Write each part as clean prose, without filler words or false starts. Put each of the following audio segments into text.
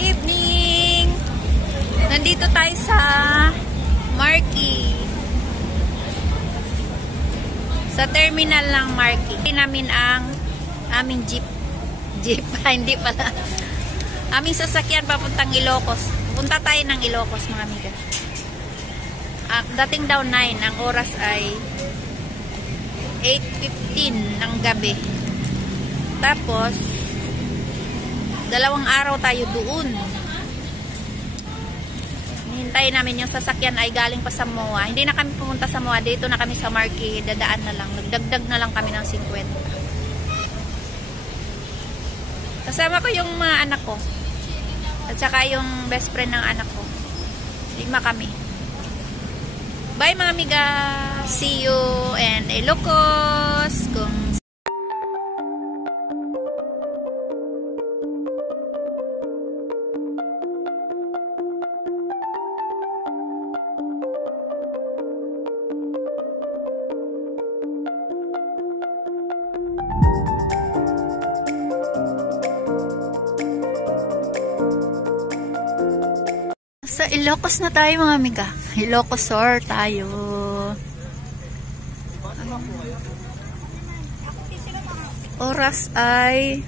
evening! Nandito tayo sa Marquee. Sa terminal ng Marquee. Hindi namin ang aming jeep. Hindi pala. Aming sasakyan papuntang Ilocos. Punta tayo ng Ilocos, mga amiga. Dating daw 9. Ang oras ay 8:15 ng gabi. Tapos, 2 araw tayo doon. Hintayin namin yung sasakyan ay galing pa sa MOA. Hindi na kami pumunta sa MOA. Dito na kami sa Marquee. Dadaan na lang. Nagdagdag na lang kami ng 50. Kasama ko yung mga anak ko. At saka yung best friend ng anak ko. 5 kami. Bye mga amiga. See you and Ilocos. Sa Ilocos na tayo mga amiga. Ilocosor tayo. Oras ay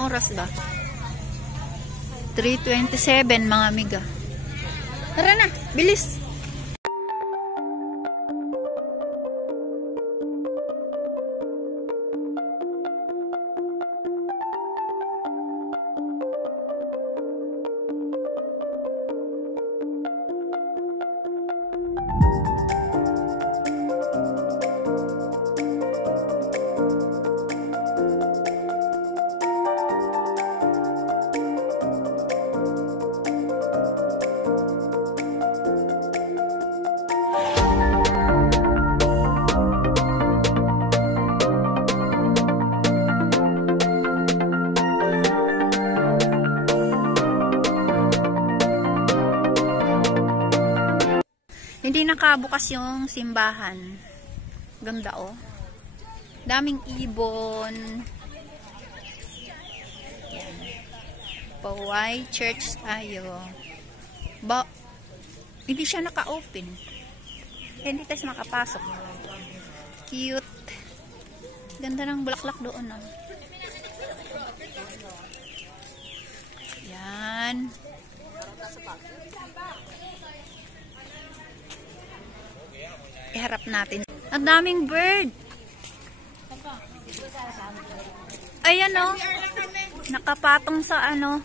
oras ba? 3:27 mga amiga. Tara na, bilis. Hindi nakabukas yung simbahan. Ganda oh. Daming ibon. Yan. Paway church tayo. Hindi siya naka-open. Hindi tayo makapasok. Cute. Ganda ng bulaklak doon oh. Yan. Iharap natin. Ang daming bird. Ayan o. Nakapatong sa ano.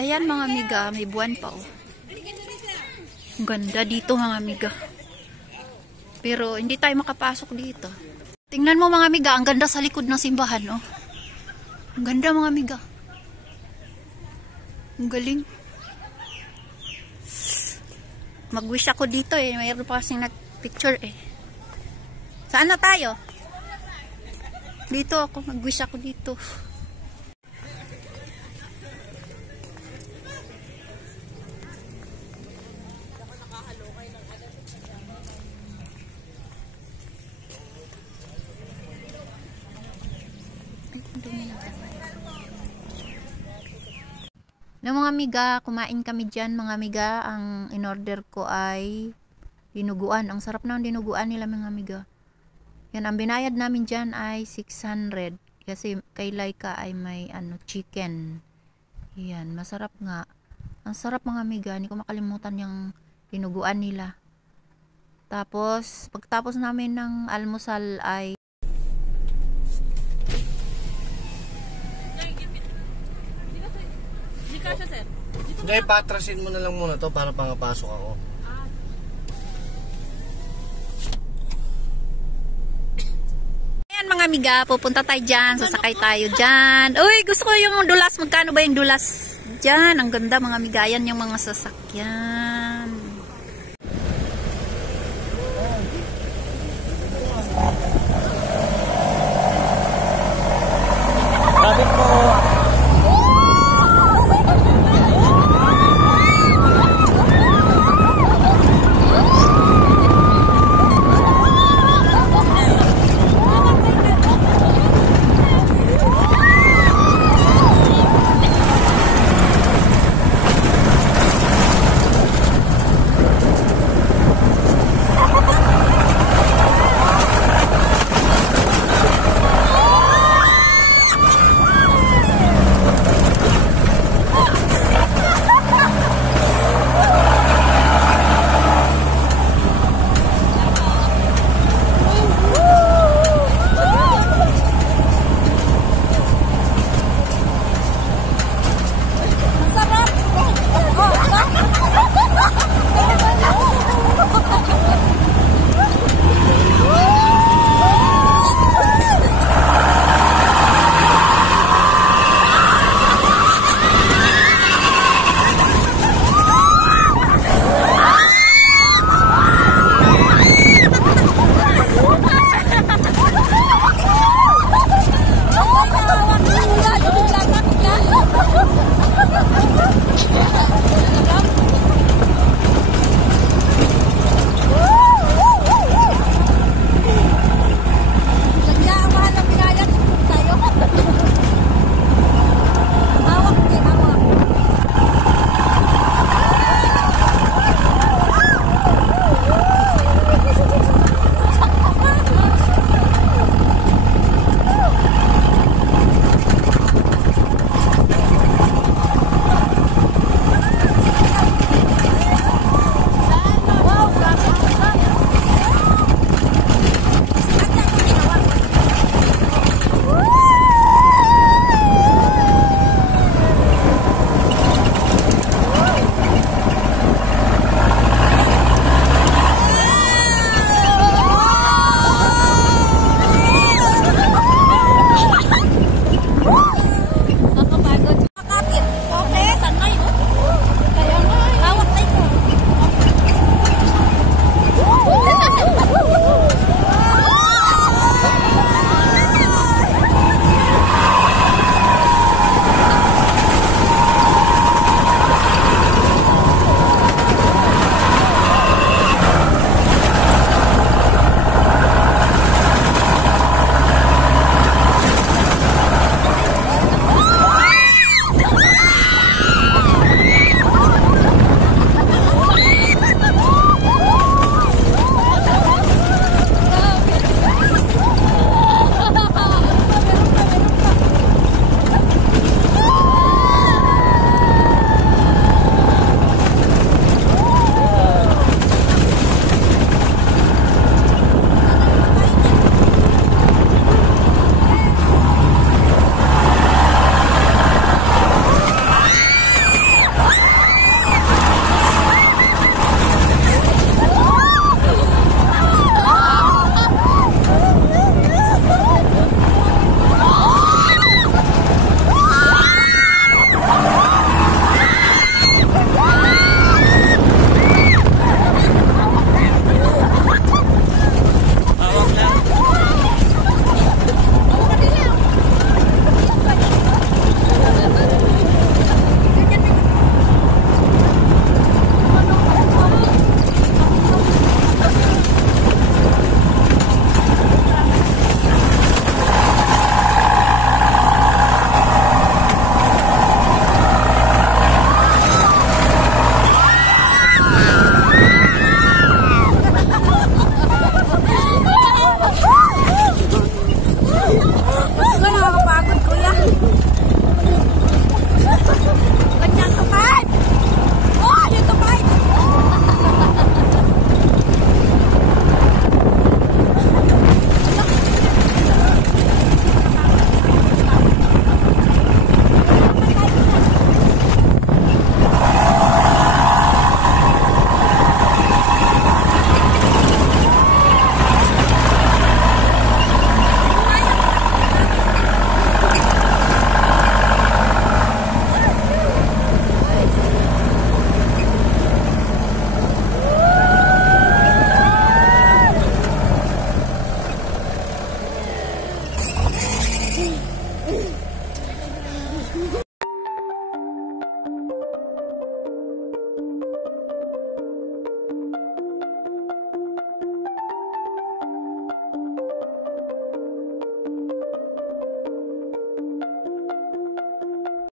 Ayan mga amiga. May buwan pa o. Ang ganda dito mga amiga. Pero hindi tayo makapasok dito. Tingnan mo mga amiga. Ang ganda sa likod ng simbahan o. Ang ganda mga amiga. Ang galing. Mag-wish ako dito eh. Mayroon pa kasing nag-picture eh. Saan na tayo? Dito ako. Mag-wish ako dito. Na mga amiga, kumain kami dyan mga amiga. Ang in-order ko ay dinuguan. Ang sarap ng dinuguan nila mga amiga. Yan, ang binayad namin dyan ay 600. Kasi kay Laika ay may chicken. Yan, masarap nga. Ang sarap mga amiga. Hindi ko makalimutan yung dinuguan nila. Tapos, pagtapos namin ng almusal ay hindi, patrasin mo na lang muna to para pangapasok ako. Ayan mga amiga, pupunta tayo dyan, sasakay tayo dyan. Uy, gusto ko yung dulas. Magkano ba yung dulas? Dyan, ang ganda mga amiga. Yan yung mga sasakyan.